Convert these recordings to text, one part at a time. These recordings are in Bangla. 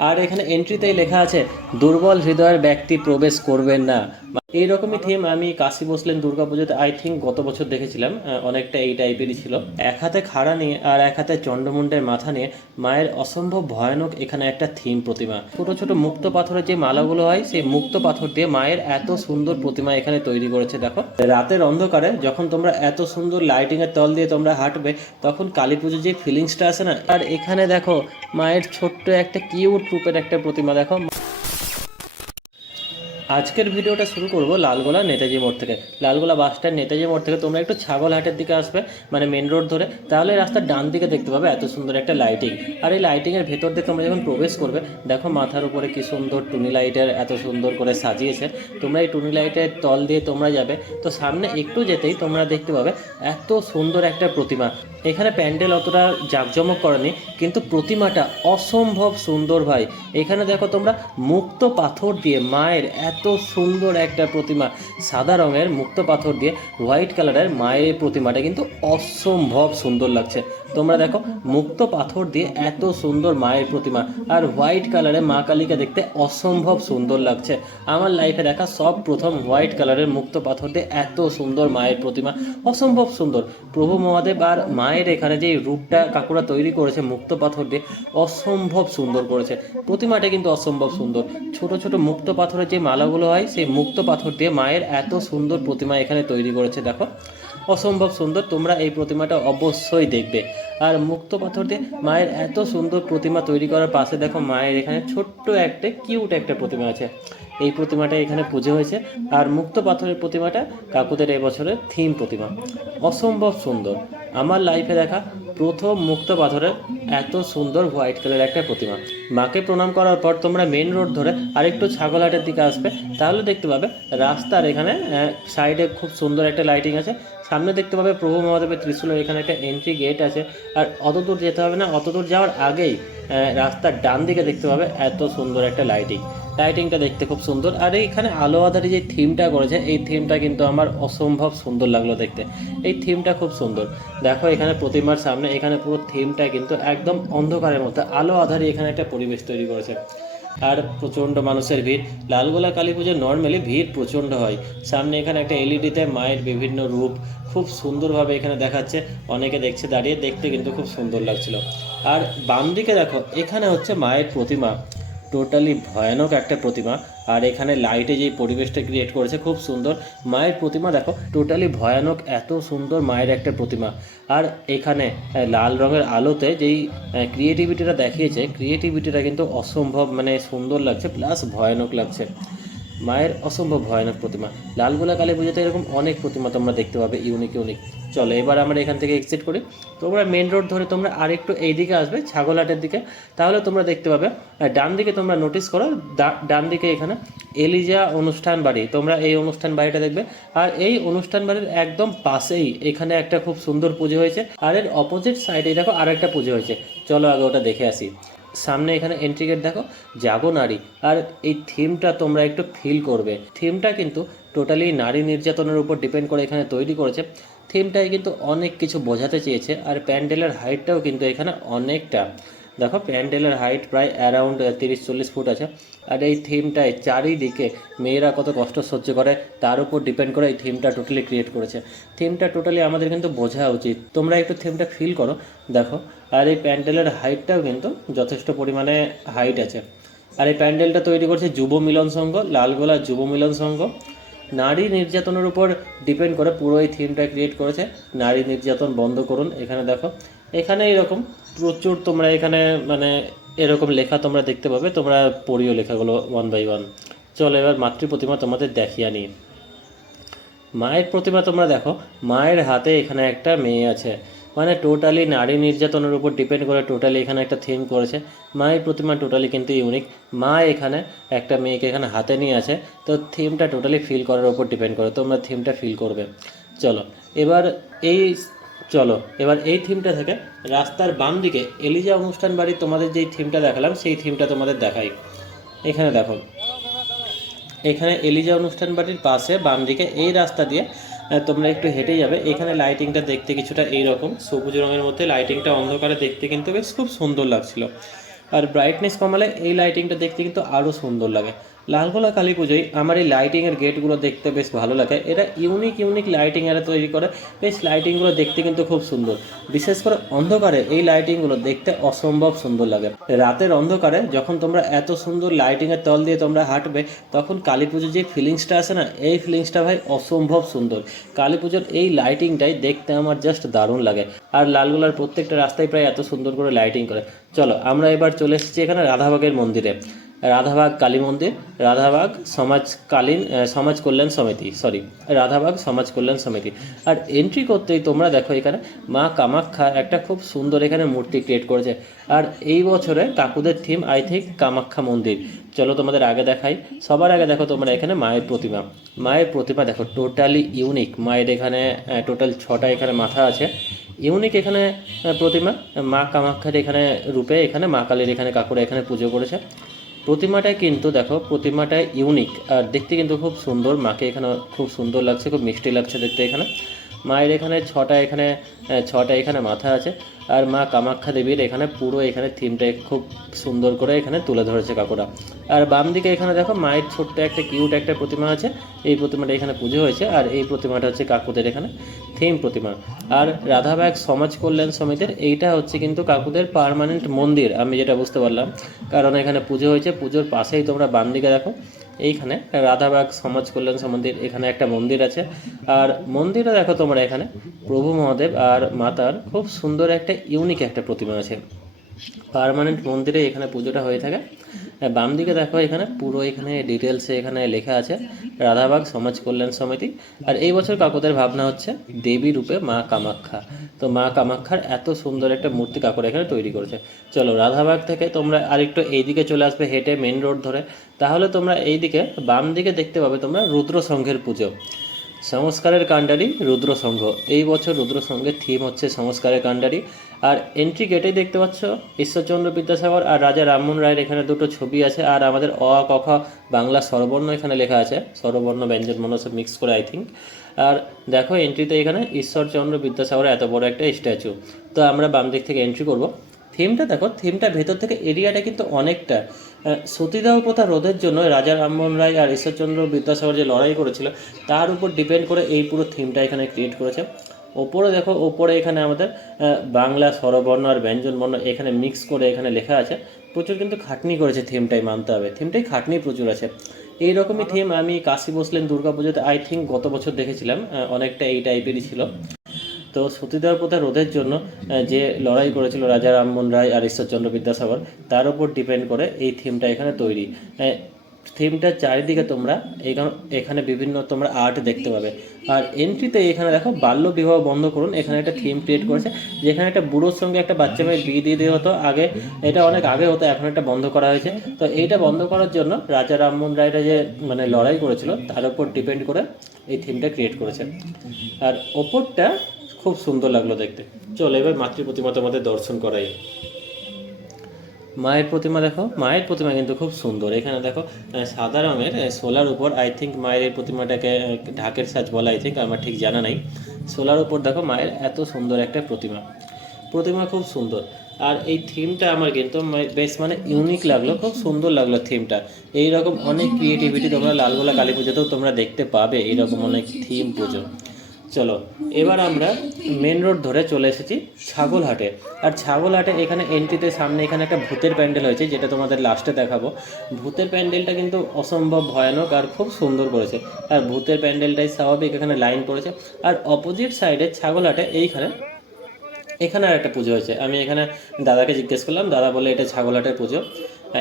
আর এখানে এন্ট্রিতেই লেখা আছে দুর্বল হৃদয়ের ব্যক্তি প্রবেশ করবেন না। এইরকমই থিম আমি কাশি বসলেন দুর্গাপুজোতে আই থিঙ্ক গত বছর দেখেছিলাম অনেকটা এই টাইপেরই ছিল। এক হাতে খাড়া নিয়ে আর এক হাতে চন্ডমুন্ডের মাথা নিয়ে মায়ের অসম্ভব ভয়ানক এখানে একটা থিম প্রতিমা। ছোট ছোট মুক্ত পাথরের যে মালাগুলো হয়, সেই মুক্ত পাথর দিয়ে মায়ের এত সুন্দর প্রতিমা এখানে তৈরি করেছে, দেখো। রাতের অন্ধকারে যখন তোমরা এত সুন্দর লাইটিং এর তল দিয়ে তোমরা হাঁটবে, তখন কালী পুজোর যে ফিলিংসটা আছে না? আর এখানে দেখো, মায়ের ছোট্ট একটা কিউট রূপের একটা প্রতিমা, দেখো। আজকের ভিডিওটা শুরু করব লালগোলা নেতাজি মোড় থেকে। লালগোলা বাস স্ট্যান্ড নেতাজি মোড় থেকে। তোমরা একটু ছাগলহাটের দিকে আসবে মানে মেন রোড ধরে। তাহলে রাস্তার ডান দিকে দেখতে পাবে এত সুন্দর একটা লাইটিং আর এই লাইটিংয়ের ভেতর দিয়ে তোমরা যখন প্রবেশ করবে, দেখো মাথার উপরে কি সুন্দর টুনি লাইটের এত সুন্দর করে সাজিয়েছে। তোমরা এই টুনি লাইটের তল দিয়ে তোমরা যাবে। তো সামনে একটু যেতেই তোমরা দেখতে পাবে এত সুন্দর একটা প্রতিমা। এখানে প্যান্ডেল অতটা জাঁকজমক করেনি, কিন্তু প্রতিমাটা অসম্ভব সুন্দর ভাই। এখানে দেখো তোমরা মুক্ত পাথর দিয়ে মায়ের এত সুন্দর একটা প্রতিমা। সাদা রঙের মুক্ত পাথর দিয়ে হোয়াইট কালারের মায়ের প্রতিমাটা কিন্তু অসম্ভব সুন্দর লাগছে। তোমরা দেখো, মুক্ত পাথর দিয়ে এত সুন্দর মায়ের প্রতিমা, আর হোয়াইট কালারে মা কালীকে দেখতে অসম্ভব সুন্দর লাগছে। আমার লাইফে দেখা সব প্রথম হোয়াইট কালারের মুক্ত পাথর দিয়ে এত সুন্দর মায়ের প্রতিমা, অসম্ভব সুন্দর। প্রভু মহাদেব আর মায়ের এখানে যে রূপটা কাকুরা তৈরি করেছে মুক্ত পাথর দিয়ে, অসম্ভব সুন্দর করেছে। প্রতিমাটা কিন্তু অসম্ভব সুন্দর। ছোট ছোট মুক্ত পাথরের যে মালাগুলো হয়, সেই মুক্ত পাথর দিয়ে মায়ের এত সুন্দর প্রতিমা এখানে তৈরি করেছে, দেখো। অসম্ভব সুন্দর তোমরা এই প্রতিমাটা অবশ্যই দেখবে। আর মুক্ত পাথর দিয়ে মায়ের এত সুন্দর প্রতিমা তৈরি করার পাশে দেখো মায়ের এখানে ছোট্ট একটা, কিউট একটা প্রতিমা আছে। এই প্রতিমাটা এখানে পুজো হয়েছে। আর মুক্ত পাথরের প্রতিমাটা কাকুদের এবছরের থিম প্রতিমা। অসম্ভব সুন্দর। আমার লাইফে দেখা প্রথম মুক্ত পাথরের এত সুন্দর হোয়াইট কালার একটা প্রতিমা। মাকে প্রণাম করার পর তোমরা মেন রোড ধরে আরেকটু ছাগলহাটের দিকে আসবে, তাহলে দেখতে পাবে রাস্তার এখানে সাইডে খুব সুন্দর একটা লাইটিং আছে। সামনে দেখতে পাবে প্রভু মহাদেবের ত্রিশূলের এখানে একটা এন্ট্রি গেট আছে। আর অত দূর যেতে হবে না, অত দূর যাওয়ার আগেই রাস্তার ডান দিকে দেখতে পাবে এত সুন্দর একটা লাইটিং লাইটিংটা দেখতে খুব সুন্দর। আর এইখানে আলো আধারি যে থিমটা করেছে, এই থিমটা কিন্তু আমার অসম্ভব সুন্দর লাগল দেখতে। এই থিমটা খুব সুন্দর। দেখো এখানে প্রতিমার সামনে, এখানে পুরো থিমটা কিন্তু একদম অন্ধকারের মধ্যে আলো আধারি এখানে একটা পরিবেশ তৈরি করেছে। আর প্রচণ্ড মানুষের ভিড়। লালগোলা কালী পুজো নর্মালি ভিড় প্রচণ্ড হয়। সামনে এখানে একটা এলইডিতে মায়ের বিভিন্ন রূপ। খুব সুন্দরভাবে এখানে দেখাচ্ছে। অনেকে দেখছে দাঁড়িয়ে, দেখতে কিন্তু খুব সুন্দর লাগছিল। আর বাম দিকে দেখো, এখানে হচ্ছে মায়ের প্রতিমা। টোটালি ভয়ানক একটা প্রতিমা। আর এখানে লাইটে যে পরিবেশটা ক্রিয়েট করেছে, খুব সুন্দর। মায়ের প্রতিমা দেখো টোটালি ভয়ানক, এত সুন্দর মায়ের একটা প্রতিমা। আর এখানে লাল রঙের আলোতে যেই ক্রিয়েটিভিটিটা দেখিয়েছে ক্রিয়েটিভিটিটা কিন্তু অসম্ভব মানে সুন্দর লাগছে প্লাস ভয়ানক লাগছে। মায়ের অসম্ভব ভয়ানক প্রতিমা। লালগোলা কালী পুজোতে এরকম অনেক প্রতিমা তোমরা দেখতে পাবে ইউনিক ইউনিক চলো, এবার আমরা এখান থেকে এক্সিট করি। তোমরা মেন রোড ধরে তোমরা আরেকটু এই দিকে আসবে ছাগলহাটের দিকে। তাহলে তোমরা দেখতে পাবে ডান দিকে তোমরা নোটিস করো ডান দিকে এখানে এলিজা অনুষ্ঠান বাড়ি। তোমরা এই অনুষ্ঠান বাড়িটা দেখবে। আর এই অনুষ্ঠান বাড়ির একদম পাশেই এখানে একটা খুব সুন্দর পুজো হয়েছে। আর এর অপোজিট সাইডে দেখো আর একটা পুজো হয়েছে। চলো আগে ওটা দেখে আসি। সামনে এখানে এন্ট্রি গেট দেখো জাগো নারী। আর এই থিমটা তোমরা একটু ফিল করবে। থিমটা কিন্তু টোটালি নারী নির্যাতনের উপর ডিপেন্ড করে এখানে তৈরি করেছে। থিমটাই কিন্তু অনেক কিছু বোঝাতে চেয়েছে, আর প্যান্ডেলের হাইটটাও কিন্তু এখানে অনেকটা। দেখো, প্যান্ডেলের হাইট প্রায় অ্যারাউন্ড তিরিশ চল্লিশ ফুট আছে। আর এই থিমটায় চারিদিকে মেয়েরা কত কষ্ট সহ্য করে, তার উপর ডিপেন্ড করে এই থিমটা টোটালি ক্রিয়েট করেছে। থিমটা টোটালি আমাদের কিন্তু বোঝা উচিত। তোমরা একটু থিমটা ফিল করো, দেখো। আর এই প্যান্ডেলের হাইটটাও কিন্তু যথেষ্ট পরিমাণে হাইট আছে। আর এই প্যান্ডেলটা তৈরি করছে যুব মিলন সংঘ, লালগোলা যুব মিলন সংঘ। নারী নির্যাতনের উপর ডিপেন্ড করে পুরো এই থিমটা ক্রিয়েট করেছে। নারী নির্যাতন বন্ধ করুন। এখানে দেখো এখানে এরকম প্রচুর তোমরা এখানে মানে এরকম লেখা তোমরা দেখতে পাবে, তোমরা পড়িও লেখাগুলো ওয়ান বাই ওয়ান চলো এবার মাতৃ প্রতিমা তোমাদের দেখিয়ে নিই মায়ের প্রতিমা তোমরা দেখো, মায়ের হাতে এখানে একটা মেয়ে আছে। মানে টোটালি নারী নির্যাতনের উপর ডিপেন্ড করে টোটালি এখানে একটা থিম করেছে। মায়ের প্রতিমা টোটালি কিন্তু ইউনিক মা এখানে একটা মেয়েকে এখানে হাতে নিয়ে আছে, তো থিমটা টোটালি ফিল করার উপর ডিপেন্ড করে, তোমরা থিমটা ফিল করবে। চলো, এবার এই চলো, এবার এই থিমটা থেকে রাস্তার বাম দিকে এলিজা অনুষ্ঠান বাড়ি তোমাদের যেই থিমটা দেখালাম, সেই থিমটা তোমাদের দেখাই। এখানে দেখো, এখানে এলিজা অনুষ্ঠান বাড়ির পাশে বাম দিকে এই রাস্তা দিয়ে তোমরা একটু হেঁটে যাবে। এখানে লাইটিংটা দেখতে কিছুটা এইরকম, সবুজ রঙের মধ্যে লাইটিংটা অন্ধকারে দেখতে কিন্তু বেশ খুব সুন্দর লাগছিল। আর ব্রাইটনেস কমালে এই লাইটিংটা দেখতে কিন্তু আরও সুন্দর লাগে। লালগোলা কালী পুজোয় আমার এই লাইটিংয়ের গেটগুলো দেখতে বেশ ভালো লাগে। এরা ইউনিক ইউনিক লাইটিং এরা তৈরি করে। বেশ লাইটিংগুলো দেখতে কিন্তু খুব সুন্দর। বিশেষ করে অন্ধকারে এই লাইটিংগুলো দেখতে অসম্ভব সুন্দর লাগে। রাতের অন্ধকারে যখন তোমরা এত সুন্দর লাইটিংয়ের তল দিয়ে তোমরা হাঁটবে, তখন কালী পুজোর যে ফিলিংসটা আছে না, এই ফিলিংসটা ভাই অসম্ভব সুন্দর। কালী পুজোর এই লাইটিংটাই দেখতে আমার জাস্ট দারুণ লাগে। আর লালগোলার প্রত্যেকটা রাস্তায় প্রায় এত সুন্দর করে লাইটিং করে। চলো, আমরা এবার চলে এসেছি এখানে রাধাবাগের মন্দিরে। রাধাবাগ কালী মন্দির, রাধাবাগ সমাজকালীন সমাজ কল্যাণ সমিতি সরি রাধাবাগ সমাজ কল্যাণ সমিতি। আর এন্ট্রি করতেই তোমরা দেখো এখানে মা কামাখ্যা একটা খুব সুন্দর এখানে মূর্তি ক্রিয়েট করেছে। আর এই বছরে কাকুদের থিম আই থিঙ্ক কামাখ্যা মন্দির। চলো তোমাদের আগে দেখাই। সবার আগে দেখো তোমরা এখানে মায়ের প্রতিমা। মায়ের প্রতিমা দেখো টোটালি ইউনিক মায়ের এখানে টোটাল ছটা এখানে মাথা আছে। ইউনিক এখানে প্রতিমা। মা কামাখ্যার এখানে রূপে এখানে মা কালীর এখানে কাকুরা এখানে পুজো করেছে। প্রতিমাটায় কিন্তু দেখো প্রতিমাটা ইউনিক আর দেখতে কিন্তু খুব সুন্দর, মাকে এখানে খুব সুন্দর লাগছে, খুব মিষ্টি লাগছে দেখতে এখানে। মায়ের এখানে ছটা এখানে ছটা এখানে মাথা আছে। আর মা কামাখ্যা দেবীর এখানে পুরো এখানে থিমটা খুব সুন্দর করে এখানে তুলে ধরেছে কাকুরা। আর বাম দিকে এখানে দেখো মায়ের ছোট্ট একটা কিউট একটা প্রতিমা আছে। এই প্রতিমাটা এখানে পুজো হয়েছে। আর এই প্রতিমাটা হচ্ছে কাকুদের এখানে থিম প্রতিমা। আর রাধাবাগ সমাজ কল্যাণ সমিতির এইটা হচ্ছে কিন্তু কাকুদের পার্মানেন্ট মন্দির, আমি যেটা বুঝতে পারলাম। কারণ এখানে পুজো হয়েছে। পুজোর পাশেই তোমরা বাম দিকে দেখো। এইখানে রাধাবাগ সমাজ কল্যাণ সমিতির এখানে একটা মন্দির আছে। আর মন্দিরে দেখো তোমরা এখানে, প্রভু মহাদেব আর মাতার খুব সুন্দর একটা, ইউনিক একটা প্রতিমা আছে। পারমানেন্ট মন্দিরে এখানে পুজোটা হয়ে থাকে। বাম দিকে দেখো, এখানে পুরো এখানে ডিটেলসে এখানে লেখা আছে, রাধাবাগ, সমাজ কল্যাণ সমিতি। আর এই বছর কাকুদের ভাবনা হচ্ছে দেবী রূপে মা কামাখ্যা। তো মা কামাখ্যার এত সুন্দর একটা মূর্তি কাকুর এখানে তৈরি করেছে। চলো, রাধাবাগ থেকে তোমরা আরেকটু এইদিকে চলে আসবে হেঁটে মেন রোড ধরে। তাহলে তোমরা এইদিকে বাম দিকে দেখতে পাবে তোমরা রুদ্র সংঘের পুজো। সংস্কারের কাণ্ডারি রুদ্র সংঘ এই বছর রুদ্র সংঘের থিম হচ্ছে সংস্কারের কাণ্ডারি। আর এন্ট্রি গেটেই দেখতে পাচ্ছ ঈশ্বরচন্দ্র বিদ্যাসাগর আর রাজা রামমোহন রায়ের এখানে দুটো ছবি আছে আর আমাদের অ আ, ক খ বাংলা স্বরবর্ণ এখানে লেখা আছে স্বরবর্ণ ব্যঞ্জন মনে সব মিক্স করে আই থিঙ্ক আর দেখো এন্ট্রিতে এখানে ঈশ্বরচন্দ্র বিদ্যাসাগরের এত বড় একটা স্ট্যাচু তো আমরা বাম দিক থেকে এন্ট্রি করব। থিমটা দেখো থিমটা ভেতর থেকে এরিয়াটা কিন্তু অনেকটা। সতীদাহ প্রথা রোধের জন্য রাজা রামমোহন রায় আর ঈশ্বরচন্দ্র বিদ্যাসাগর যে লড়াই করেছিল তার উপর ডিপেন্ড করে এই পুরো থিমটা এখানে ক্রিয়েট করেছে। ওপরে দেখো ওপরে এখানে আমাদের বাংলা স্বরবর্ণ আর ব্যঞ্জনবর্ণ এখানে মিক্স করে এখানে লেখা আছে। প্রচুর কিন্তু খাটনি করেছে থিমটাই মানতে হবে। থিমটাই খাটনি প্রচুর আছে। এই রকমই থিম আমি কাশি বসলেন দুর্গা পুজোতে আই থিঙ্ক গত বছর দেখেছিলাম অনেকটা এই টাইপেরই ছিল। তো সতীদার প্রথা রোধের জন্য যে লড়াই করেছিল রাজা রামমোহন রায় আর ঈশ্বরচন্দ্র বিদ্যাসাগর তার উপর ডিপেন্ড করে এই থিমটা এখানে তৈরি। থিমটার চারিদিকে তোমরা এখানে বিভিন্ন তোমরা আর্ট দেখতে পাবে। আর এন্ট্রিতে এখানে দেখো, বাল্য বিবাহ বন্ধ করুন। এখানে একটা থিম ক্রিয়েট করেছে, যেখানে একটা বুড়োর সঙ্গে একটা বাচ্চা মেয়ে বিয়ে দিয়ে দেওয়া হতো। আগে এটা অনেক আগে হতো, এখন এটা বন্ধ করা হয়েছে। তো এইটা বন্ধ করার জন্য রাজা রামমোহন রায়রা যে মানে লড়াই করেছিল, তার উপর ডিপেন্ড করে এই থিমটা ক্রিয়েট করেছে। আর ওপরটা খুব সুন্দর লাগল দেখতে। চলো এবার মাতৃ প্রতিমা তোমাদের দর্শন করাই। মায়ের প্রতিমা দেখো, মায়ের প্রতিমা কিন্তু খুব সুন্দর। এখানে দেখো সাদা রঙের সোলার উপর আই থিঙ্ক মায়ের এই প্রতিমাটাকে ঢাকের সাজ বলা আই থিঙ্ক আমার ঠিক জানা নাই। সোলার উপর দেখো, মায়ের এত সুন্দর একটা প্রতিমা। প্রতিমা খুব সুন্দর। আর এই থিমটা আমার কিন্তু বেশ মানে ইউনিক লাগল, খুব সুন্দর লাগল থিমটা এইরকম অনেক ক্রিয়েটিভিটি তোমরা লালগোলা কালী পুজোতেও তোমরা দেখতে পাবে, এইরকম অনেক থিম পুজো। চলো, এবার আমরা মেন রোড ধরে চলে এসেছি ছাগলহাটে। আর ছাগলহাটে এখানে এন্ট্রিতে সামনে এখানে একটা ভূতের প্যান্ডেল হয়েছে, যেটা তোমাদের লাস্টে দেখাবো। ভূতের প্যান্ডেলটা কিন্তু অসম্ভব ভয়ানক আর খুব সুন্দর করেছে। আর ভূতের প্যান্ডেলটাই স্বাভাবিক, এখানে লাইন পড়েছে। আর অপোজিট সাইডে ছাগলহাটে এইখানে, এখানে আর একটা পুজো হয়েছে। আমি এখানে দাদাকে জিজ্ঞেস করলাম, দাদা বলে এটা ছাগলহাটের পুজো।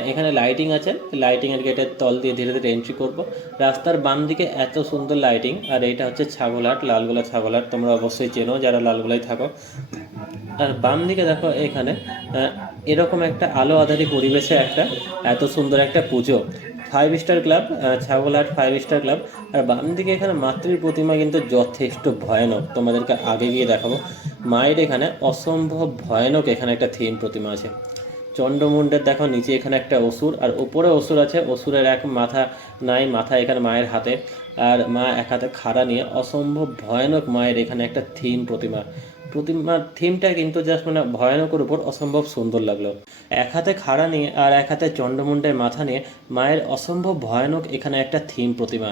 এখানে লাইটিং আছে। লাইটিংয়ের গেটের তল দিয়ে ধীরে ধীরে এন্ট্রি করব। রাস্তার বাম দিকে এত সুন্দর লাইটিং আর এইটা হচ্ছে ছাগলহাট লালগোলা ছাগলহাট তোমরা অবশ্যই চেনো যারা লালগোলায় থাকো। আর বাম দিকে দেখো এখানে এরকম একটা আলো আধারি পরিবেশে একটা, এত সুন্দর একটা পুজো। Five star club Chhagalhat five star club আর বাম দিকে এখানে মাতৃ প্রতিমা কিন্তু যথেষ্ট ভয়ানক। তোমাদেরকে আগে গিয়ে দেখাবো। মায়ের এখানে অসম্ভব ভয়ানক এখানে একটা থিম প্রতিমা আছে। চন্দ্রমুণ্ডের দেখো, নিচে এখানে একটা অসুর, আর ওপরে অসুর আছে, অসুরের এক মাথা নাই, মাথা এখানে মায়ের হাতে, আর মা এক হাতে খাড়া নিয়ে অসম্ভব ভয়ানক মায়ের এখানে একটা থিম প্রতিমা। প্রতিমার থিমটা কিন্তু জাস্ট মানে ভয়ানকের উপর অসম্ভব সুন্দর লাগল। এক হাতে খাড়া নিয়ে আর এক হাতে চন্ডমুণ্ডের মাথা নিয়ে মায়ের অসম্ভব ভয়ানক এখানে একটা থিম প্রতিমা।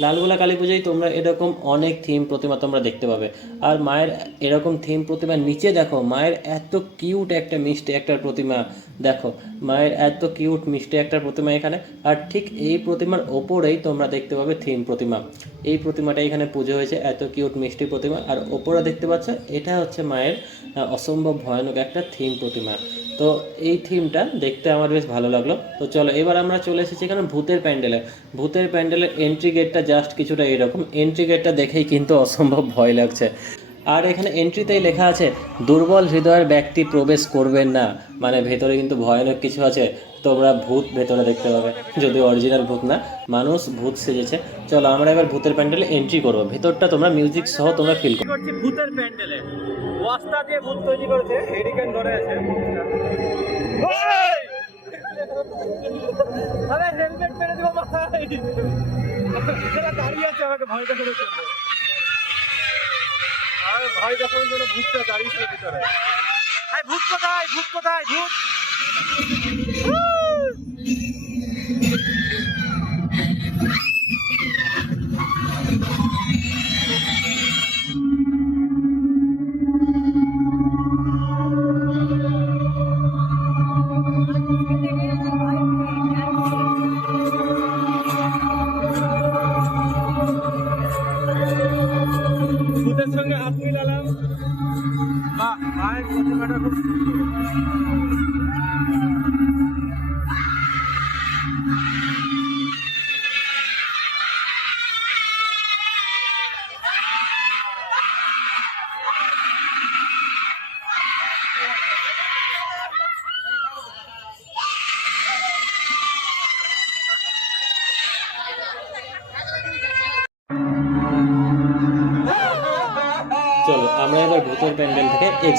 লালগোলা কালী পুজোয় তোমরা এরকম অনেক থিম প্রতিমা তোমরা দেখতে পাবে। আর মায়ের এরকম থিম প্রতিমার নিচে দেখো, মায়ের এত কিউট একটা মিষ্টি একটা প্রতিমা। দেখো, মায়ের এত কিউট, মিষ্টি একটা প্রতিমা এখানে। আর ঠিক এই প্রতিমার ওপরেই তোমরা দেখতে পাবে থিম প্রতিমা। এই প্রতিমাটা এখানে পুজো হয়েছে, এত কিউট, মিষ্টি প্রতিমা। আর ওপরে দেখতে পাচ্ছ, এটা হচ্ছে মায়ের অসম্ভব ভয়ানক একটা থিম প্রতিমা। তো এই থিমটা দেখতে আমার বেশ ভালো লাগল। তো চলো, এবার আমরা চলে এসেছি এখানে ভূতের প্যান্ডেলে। ভূতের প্যান্ডেলের এন্ট্রি গেটটা জাস্ট কিছুটা এরকম। এন্ট্রি গেটটা দেখেই কিন্তু অসম্ভব ভয় লাগছে। আর এখানে এন্ট্রিতেই লেখা আছে দুর্বল হৃদয়ের ব্যক্তি প্রবেশ করবেন না। মানে ভেতরে কিন্তু ভয়ানক কিছু আছে তোমরা ভূত ভেতরে দেখতে পাবে যদি অরিজিনাল ভূত না মানুষ ভূত সেজেছে। চলো আমরা এবার ভূতের প্যান্ডেলে এন্ট্রি করব ভেতরটা তোমরা মিউজিক সহ তোমরা ফিল করো। করছি ভূতের প্যান্ডেলে। ওয়াস্তা দিয়ে ভূত তৈরি করেছে হেরিকেন ধরে আছে। আরে হেলমেট মেরে দিব মাথায়। দাঁড়িয়ে আছে আমাকে ভয় আর ভয় দেখানোর জন্য ভূতটা দাঁড়িয়ে ছিল ভিতরে। আরে ভূত কোথায়? ভূত কোথায়? ভূত!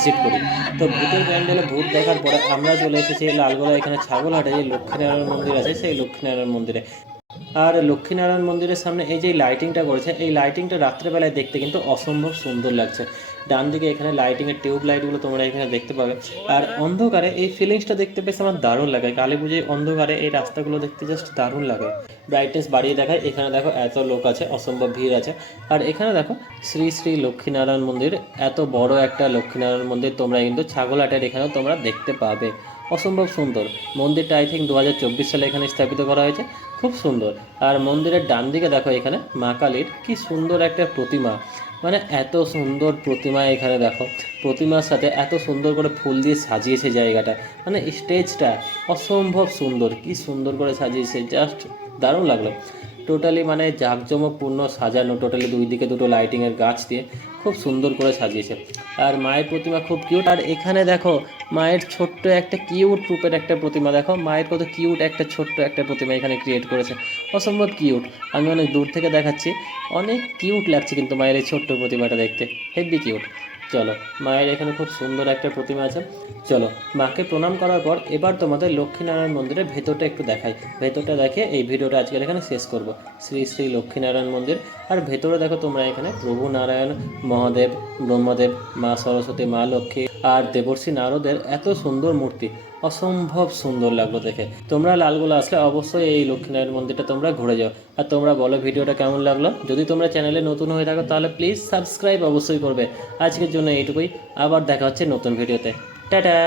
এক্সিট করি। তো ভূতের প্যান্ডেলে ভূত দেখার পরে আমরা চলে এসেছি লালগোলা এখানে ছাগলহাটে, যে লক্ষ্মীনারায়ণ মন্দির আছে, সেই লক্ষ্মীনারায়ণ মন্দিরে। আর লক্ষ্মীনারায়ণ মন্দিরের সামনে এই যে লাইটিংটা করেছে, এই লাইটিংটা রাত্রেবেলায় দেখতে কিন্তু অসম্ভব সুন্দর লাগছে। ডান দিকে এখানে লাইটিংয়ের টিউব লাইটগুলো তোমরা এখানে দেখতে পাবে। আর অন্ধকারে এই ফিলিংসটা দেখতে বেশ আমার দারুণ লাগে। কালী পুজোয় অন্ধকারে এই রাস্তাগুলো দেখতে জাস্ট দারুণ লাগে। ব্রাইটনেস বাড়িয়ে দেখায়। এখানে দেখো এত লোক আছে, অসম্ভব ভিড় আছে। আর এখানে দেখো শ্রী শ্রী লক্ষ্মীনারায়ণ মন্দির, এত বড় একটা লক্ষ্মীনারায়ণ মন্দির তোমরা কিন্তু ছাগলহাটের এখানেও তোমরা দেখতে পাবে। অসম্ভব সুন্দর। মন্দিরটা আই থিঙ্ক দু হাজার চব্বিশ সালে এখানে স্থাপিত করা হয়েছে। খুব সুন্দর। আর মন্দিরের ডান দিকে দেখো এখানে মা কালীর কি সুন্দর একটা প্রতিমা। মানে এত সুন্দর প্রতিমা এখানে দেখো। প্রতিমার সাথে এত সুন্দর করে ফুল দিয়ে সাজিয়েছে জায়গাটা। মানে স্টেজটা অসম্ভব সুন্দর। কি সুন্দর করে সাজিয়েছে। জাস্ট দারুণ লাগল। টোটালি মানে জাঁকজমকপূর্ণ সাজানো, টোটালি দুই দিকে দুটো লাইটিংয়ের গাছ দিয়ে খুব সুন্দর করে সাজিয়েছে। আর মায়ের প্রতিমা খুব কিউট আর এখানে দেখো, মায়ের ছোট্ট একটা কিউট রূপের একটা প্রতিমা। দেখো, মায়ের কত কিউট একটা ছোট্ট একটা প্রতিমা এখানে ক্রিয়েট করেছে। অসম্ভব কিউট আমি অনেক দূর থেকে দেখাচ্ছি। অনেক কিউট লাগছে কিন্তু মায়ের এই ছোট্ট প্রতিমাটা দেখতে। হেভি কিউট চলো, মায়ের এখানে খুব সুন্দর একটা প্রতিমা আছে। চলো, মাকে প্রণাম করার পর এবার তোমাদের লক্ষ্মীনারায়ণ মন্দিরের ভেতরটা একটু দেখাই। ভেতরটা দেখে এই ভিডিওটা আজকের এখানে শেষ করব। শ্রী শ্রী লক্ষ্মীনারায়ণ মন্দির। আর ভেতরে দেখো তোমরা এখানে প্রভু নারায়ণ, মহাদেব, ব্রহ্মদেব, মা সরস্বতী, মা লক্ষ্মী আর দেবর্ষী নারদের এত সুন্দর মূর্তি। অসম্ভব সুন্দর লাগল দেখে। তোমরা লালগুলো আসলে অবশ্যই এই লক্ষ্মীনারায়ণ মন্দিরটা তোমরা ঘুরে যাও। আর তোমরা বলো ভিডিওটা কেমন লাগল? যদি তোমরা চ্যানেলে নতুন হয়ে থাকো, তাহলে প্লিজ সাবস্ক্রাইব অবশ্যই করবে। আজকের জন্য এইটুকুই। আবার দেখা হচ্ছে নতুন ভিডিওতে। টাটা!